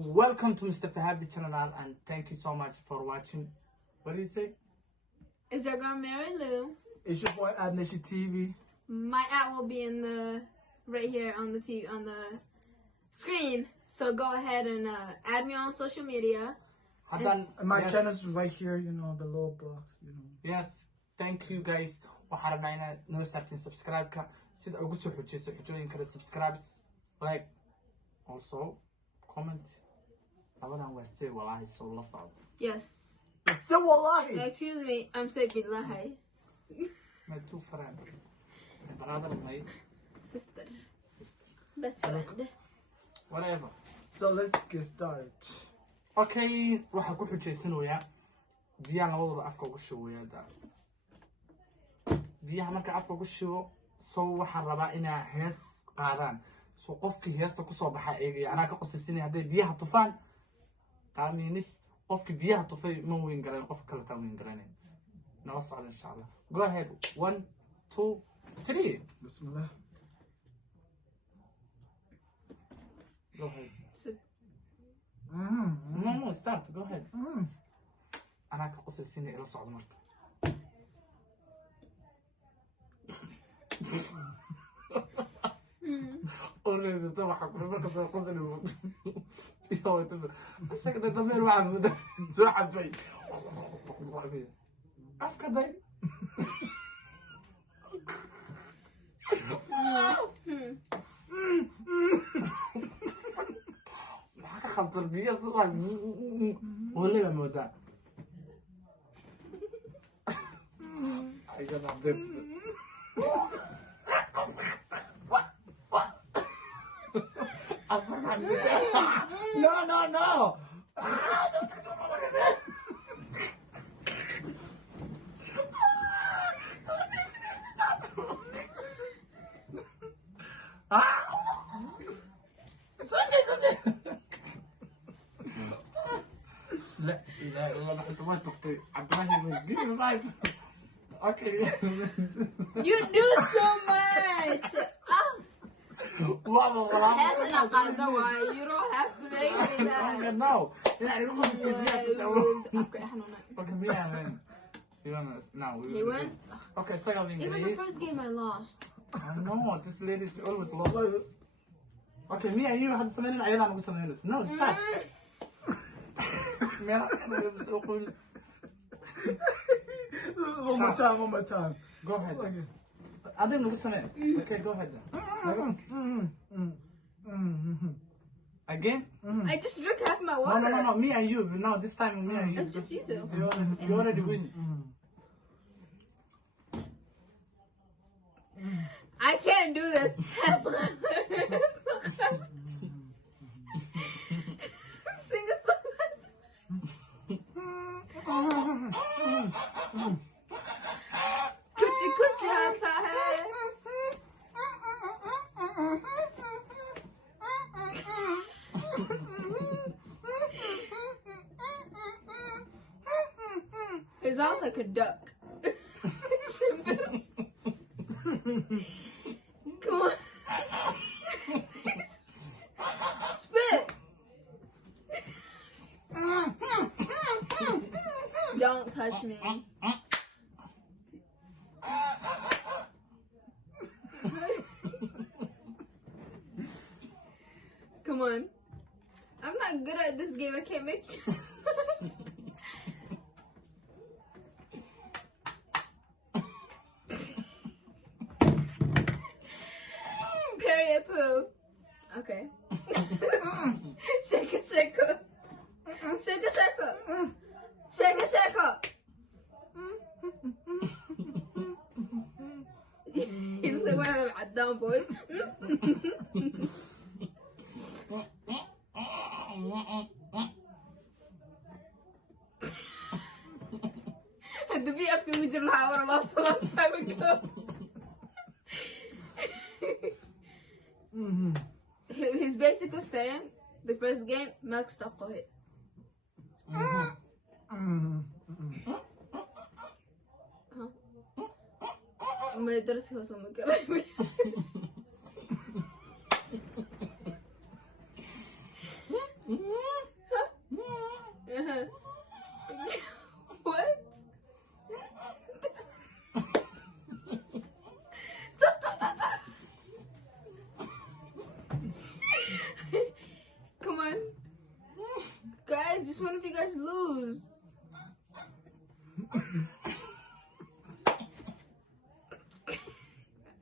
Welcome to Mustafe Happy channel and thank you so much for watching. What do you say? It's your girl Mary Lou. It's your boy Admission TV. My ad will be in the right here on the TV on the screen. So go ahead and add me on social media. And my channel's right here, you know, the little blocks, you know. Yes, thank you guys. waxaan rabnaa inaad noo saartiin subscribe-ka sida ugu soo xujeyso xujooyin kale subscribes like also comment labadan waa say wallahi soo la socdo. Yes. Say wallahi. Excuse me, I'm saying billahi. My two friends. My brother and my Sister. Best friend. Whatever. So let's get started. Okay, waxaan ku xujeysanayaa biyaha labadooda afka ugu shubayaa. biyaha marka afka ugu shubo soo waxaan rabaa inaa hees qaadaan soo qofkii heesta ku soo baxay eegay anaa ka qosaysinay haday biyaha tufaan taaminis qofkii biyaha tufay ma weyn garan qof kale taa weyn garanay nala socdo insha Allah. Go ahead. 1 2 3 Bismillah. Go ahead. No, start. Go ahead. anaa ka qosaysinay ila socdo marka. Already طبعا حكون مركز القصر يا تبع السكت ضمير واحد سواحد في أفكار داي حاجة خطر بيا صغير ولا بموتها حاجة عبدت No. لا لا والله انت ما تخطي عبد الله Okay. You do so much. والله you don't have to make me that. No. يعني نقول Okay, Okay, man. You wanna now? He win? Okay, second thing. Even the first game I lost. I know this lady's always lost. Okay, me and you had something I don't know. No, stop. One more time. Go ahead. I didn't know something. Okay, go ahead. Again? I just drank half my water. No. Me and you. No, this time me and you. It's just you two. You already win. I can't do this. Sing a song. Kuchi kuchi hata hai. He sounds like a duck. Come on. Spit. Don't touch me. Come on. I'm not good at this game. I can't make it. Period poo. Okay. Shake it. Shake it. He looks like one of them عدام boys. The beat after we did I lost a long time ago. He's basically saying the first game milk stuff for it. ما يدرس هو سمو كلامي. one. Guys, just one of you guys lose.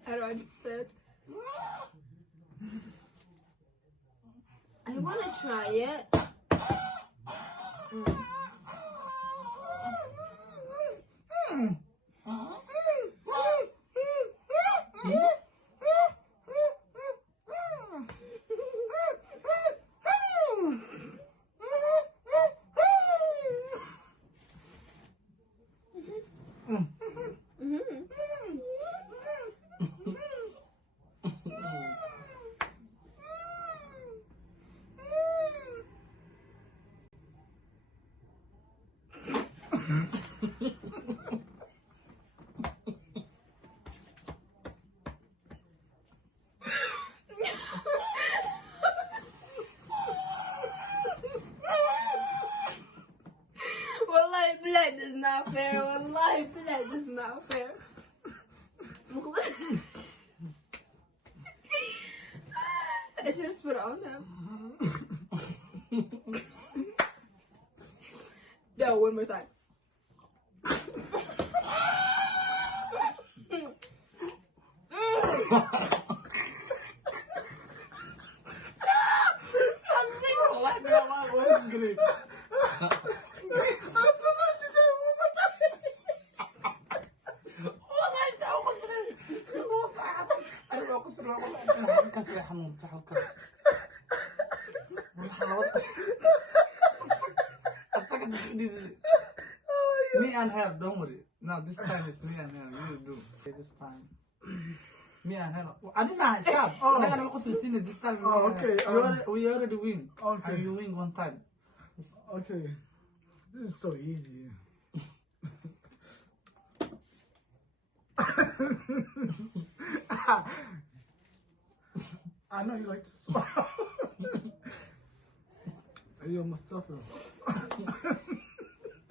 How do I do that? I want to try it. Wallahi, blood is not fair. Wallahi, blood is not fair. I should have put it on him. No, one more time. Me and her, don't worry. No, this time it's me and her. You do. This time. Me and her. I didn't know. Stop. Oh. This time. Oh, okay, We already win. Okay. And you win one time. Okay. This is so easy. I know you like to swallow. Hey, yo, Mustafe.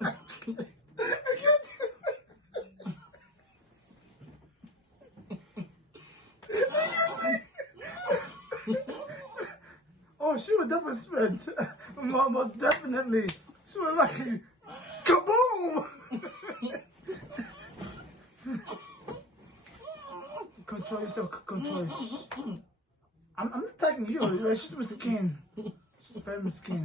I can't do this. Oh, she would definitely spit. Most definitely. She was like, kaboom! Control yourself, control yourself. I'm not attacking you. She's skin. She's very skin.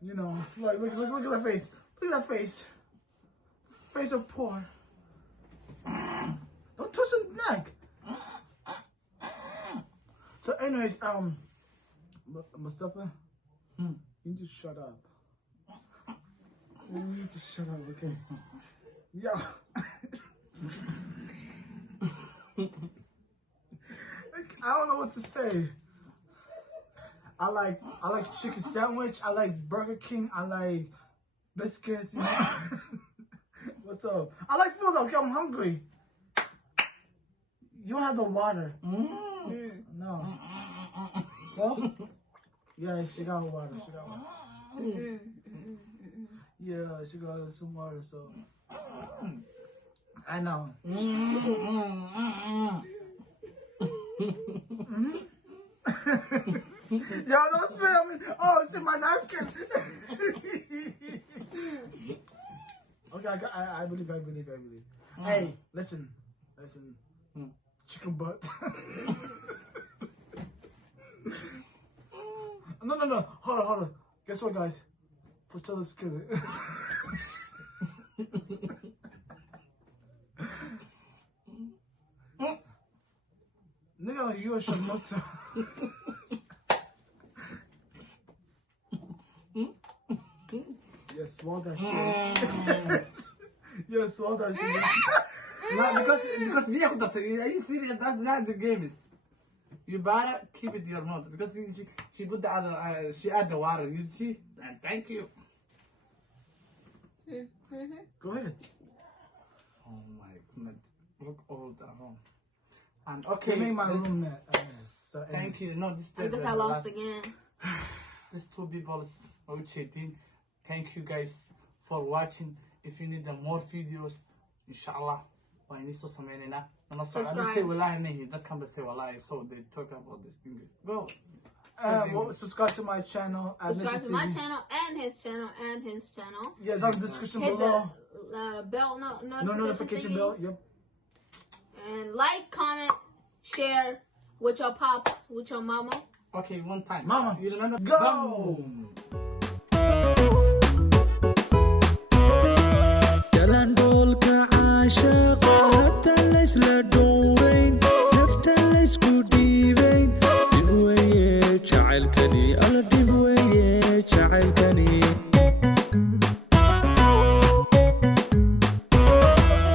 You know, like look at that face. Look at that face. Face of poor. Don't touch the neck. So, anyways, Mustafa, you need to shut up. You need to shut up, okay? Yeah. I don't know what to say. I like chicken sandwich. I like Burger King. I like biscuits. You know? What's up? I like food. Okay, I'm hungry. You don't have the water. No. Well, yeah, she got water. She got water. Yeah, she got some water. So I know. Yo, don't spit me. Oh, shit, my napkin. Okay, I believe. Hey, listen. Chicken butt. No. Hold on. Guess what, guys? For the skillet. Nigga, you a shamota. Yes, swallow that shit. Yes, swallow that shit. No, because me, are you serious? That's not the game. You better keep it in your mouth because she put the other she add the water. You see? And thank you. Go ahead. Oh my goodness! Look all around. And okay, They made my room net. So thank you. No, this. I guess I lost again. These two people are cheating. Thank you guys for watching. If you need more videos, inshallah, why need to samaynina. I don't say wallahi mehi. That can be say wallahi. So they talk about this English. Go. Subscribe to my channel. Subscribe to my channel and his channel and his channel. Yeah, it's on the description Hit below. the bell Notification bell. Yep. And like, comment, share with your pops, with your mama. Okay, one time. Mama, you remember? go! Boom.